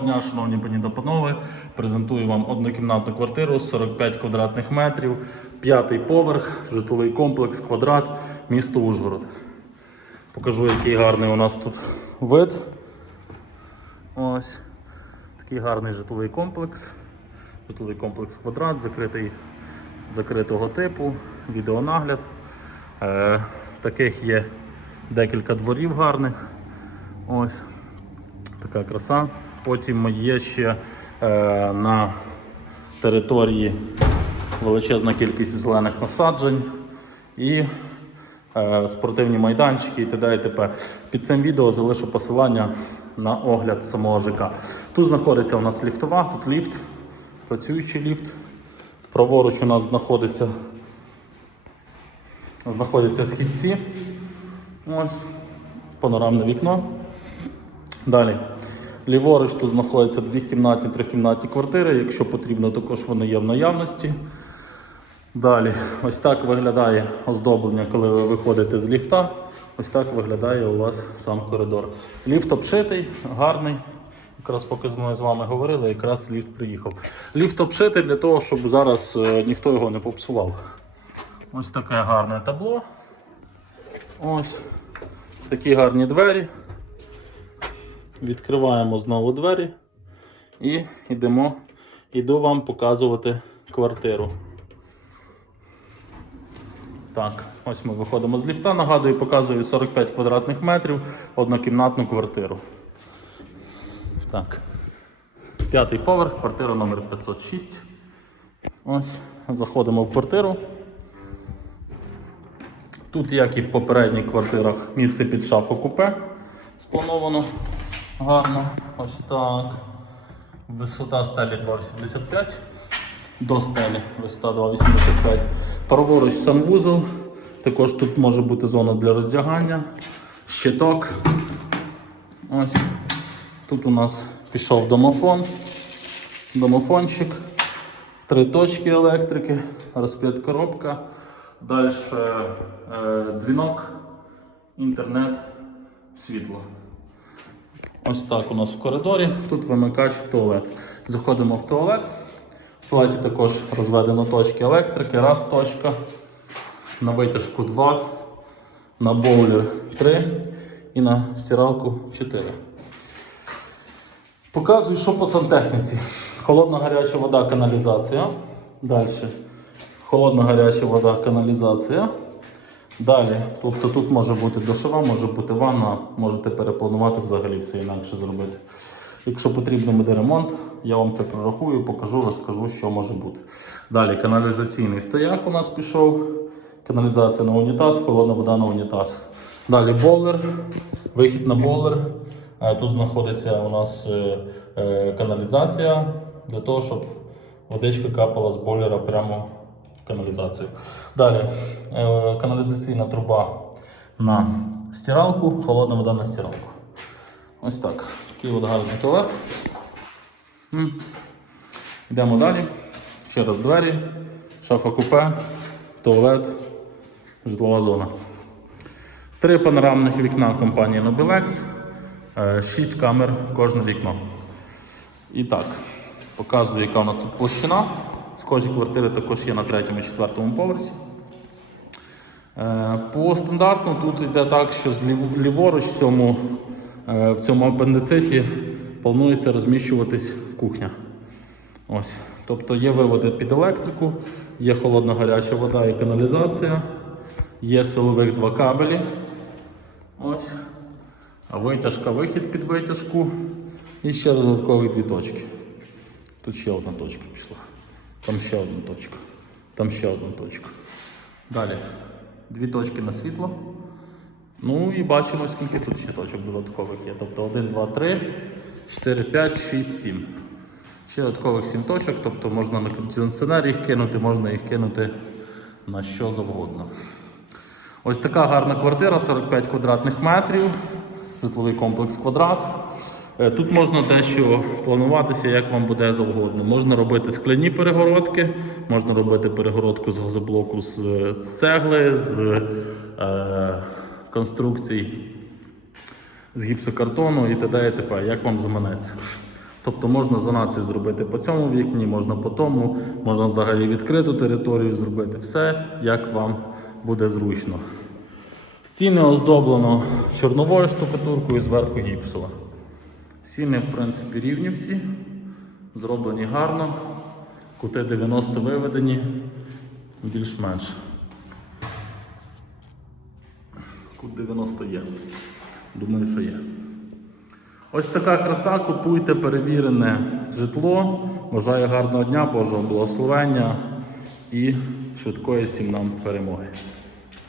Дня, шановні пані та панове. Презентую вам однокімнатну квартиру 45 квадратних метрів, п'ятий поверх, житловий комплекс, квадрат, місто Ужгород. Покажу, який гарний у нас тут вид. Ось такий гарний житловий комплекс. Житловий комплекс квадрат, закритий закритого типу, відеонагляд. Е, таких є декілька дворів гарних. Ось така краса. Потім є ще е, на території величезна кількість зелених насаджень і е, спортивні майданчики і т.д. і т.п. Під цим відео залишу посилання на огляд самого ЖК. Тут знаходиться у нас ліфтова, тут ліфт, працюючий ліфт. Праворуч у нас знаходиться, знаходяться східці. Ось, панорамне вікно. Далі. Ліворуч тут знаходяться двокімнатні, трикімнатні квартири. Якщо потрібно, також вони є в наявності. Далі, ось так виглядає оздоблення, коли ви виходите з ліфта. Ось так виглядає у вас сам коридор. Ліфт обшитий, гарний. Якраз поки ми з вами говорили, якраз ліфт приїхав. Ліфт обшитий для того, щоб зараз е, ніхто його не попсував. Ось таке гарне табло. Ось такі гарні двері. Відкриваємо знову двері і йдемо, йду вам показувати квартиру. Так, ось ми виходимо з ліфта. Нагадую, показую 45 квадратних метрів, однокімнатну квартиру. Так. П'ятий поверх, квартира номер 506. Ось, заходимо в квартиру. Тут, як і в попередніх квартирах, місце під шафу купе сплановано гарно. Ось так. Висота стелі 2,85. До стелі висота 2,85. Праворуч санвузол. Також тут може бути зона для роздягання. Щиток. Ось. Тут у нас пішов домофон. Домофончик. Три точки електрики, розп'ят коробка. Далі е, дзвінок, інтернет, світло. Ось так у нас в коридорі. Тут вимикач в туалет. Заходимо в туалет. В туалеті також розведено точки електрики. Раз точка. На витяжку 2, на боулер 3 і на стиралку 4. Показую, що по сантехніці. Холодна гаряча вода, каналізація. Далі. Холодна гаряча вода, каналізація. Далі, тобто тут може бути душова, може бути ванна, можете перепланувати взагалі все інакше зробити. Якщо потрібно буде ремонт, я вам це прорахую, покажу, розкажу, що може бути. Далі каналізаційний стояк у нас пішов. Каналізація на унітаз, холодна вода на унітаз. Далі бойлер, вихід на бойлер. Е, Тут знаходиться у нас е, е, каналізація для того, щоб водичка капала з бойлера прямо каналізацію. Далі е, каналізаційна труба на стиралку, холодна вода на стиралку. Ось так. Такий гарний. М. Йдемо далі. Ще раз двері, шафа купе, туалет, житлова зона. Три панорамних вікна компанії Nobilex, е, шість камер кожне вікно. І так, показую, яка у нас тут площина. Схожі квартири також є на третьому і четвертому поверсі. Е, По стандарту тут йде так, що ліворуч в цьому, е, в цьому апендициті планується розміщуватись кухня. Ось. Тобто є виводи під електрику, є холодна гаряча вода і каналізація, є силових два кабелі. Ось. А витяжка, вихід під витяжку. І ще додаткові дві точки. Тут ще одна точка пішла. Там ще одна точка. Там ще одна точка. Далі. Дві точки на світло. Ну і бачимо, скільки тут ще точок додаткових є. Тобто 1, 2, 3, 4, 5, 6, 7. Ще додаткових 7 точок, тобто можна на кондиціонер їх кинути, можна їх кинути на що завгодно. Ось така гарна квартира, 45 квадратних метрів, житловий комплекс квадрат. Е, Тут можна дещо плануватися, як вам буде завгодно. Можна робити скляні перегородки, можна робити перегородку з газоблоку з, цегли, з е, конструкцій з гіпсокартону і т.д. і т.п. Як вам заманеться. Тобто можна зонацію зробити по цьому вікні, можна по тому, можна взагалі відкриту територію зробити. Все як вам буде зручно. Стіни оздоблено чорновою штукатуркою, зверху гіпсова. Стіни, в принципі, рівні всі, зроблені гарно. Кути 90 виведені більш-менш. Кут 90 є. Думаю, що є. Ось така краса. Купуйте перевірене житло. Бажаю гарного дня, Божого благословення і швидкої всім нам перемоги.